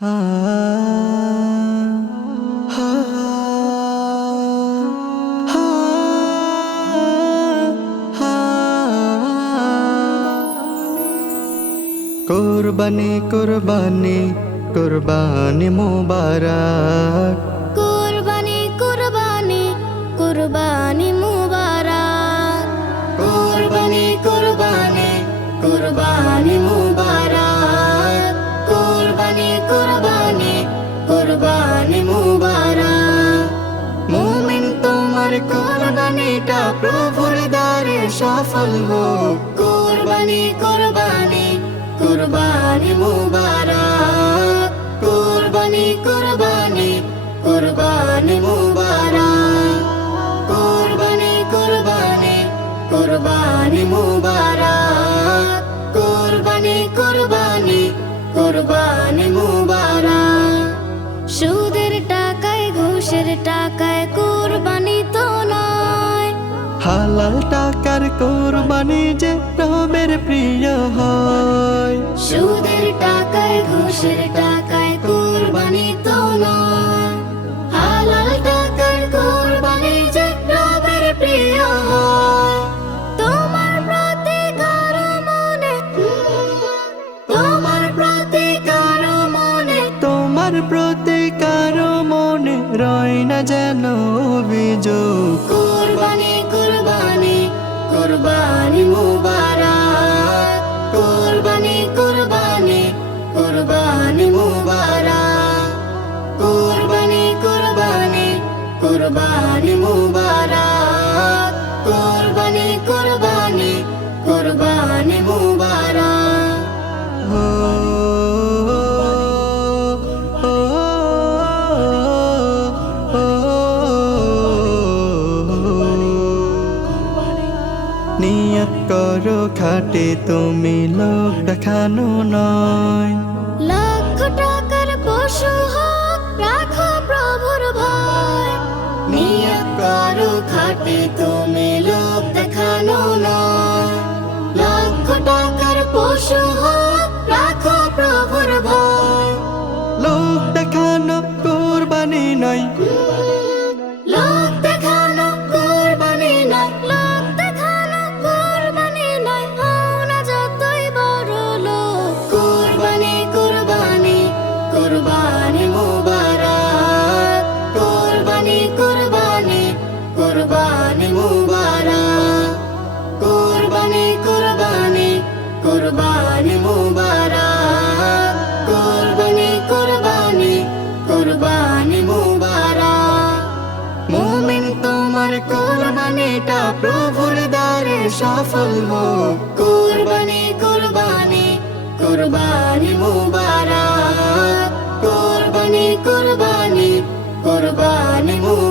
কুরবানি কুরবানি কুরবানি মুবারক, কুরবানি কুরবানি কুরবানি মুবারক, কুরবানি কুরবানি কুরবানি মুবারক, কুরবানি কুরবানি কুরবানি মুবারক। মুমিন তোমার কুরবানিটা প্রভুর দ্বারে সফল হোক। কুরবানি কুরবানি কুরবানি মুবারক, কুরবানি কুরবানি কুরবানি মুবারক, কুরবানি কুরবানি কুরবানি মুবারক, কুরবানি কুরবানি কুরবানি মুবারক। সুদের টাকায় ঘুষের টাকায় কুরবানি তো নয়, হালাল টাকার কুরবানি যে রবের প্রিয় হয়। সুদের টাকায় ঘুষের টাকায় কুরবানি তো নয়, হালাল টাকার কুরবানি যে রবের প্রিয় হয়। তোমার প্রতি কারো মনে, তোমার প্রতি কারো মনে, তোমার প্রতি কারো মনে রয় না যেন অভিযোগ। কুরবানি কুরবানি কুরবানি মুবারক, কুরবানি কুরবানি কুরবানি মুবারক, কুরবানি কুরবানি কুরবানি মুবারক, কুরবানি কুরবানি কুরবানি মুবারক। ও, ও, ও, নিয়ত করো খাটে তুমি, লোক দেখানো নয়। লাখ টাকার পশু হোক রাখো প্রভুর ভয়, নিয়ত করো খাটে তুমি, লোক দেখানো নয়। লাখ টাকার পশু হোক রাখো প্রভুর ভয়, লোক দেখানো কুরবানি নয়। লোক দেখানো কুরবানি নয়, লোক দেখানো কুরবানি নয়। হও না যতই বড় লোক, কুরবানি কুরবানি কুরবানি মুবারক, কুরবানি কুরবানি কুরবানি মুবারক, কুরবানি কুরবানি কুরবানি মুবারক, কুরবানি কুরবানি কুরবানি মুবারক। মুমিন তোমার কুরবানিটা প্রভুর দ্বারে সফল হোক। কুরবানি কুরবানি কুরবানি মুবারক, কুরবানি কুরবানি কুরবানি মুবারক।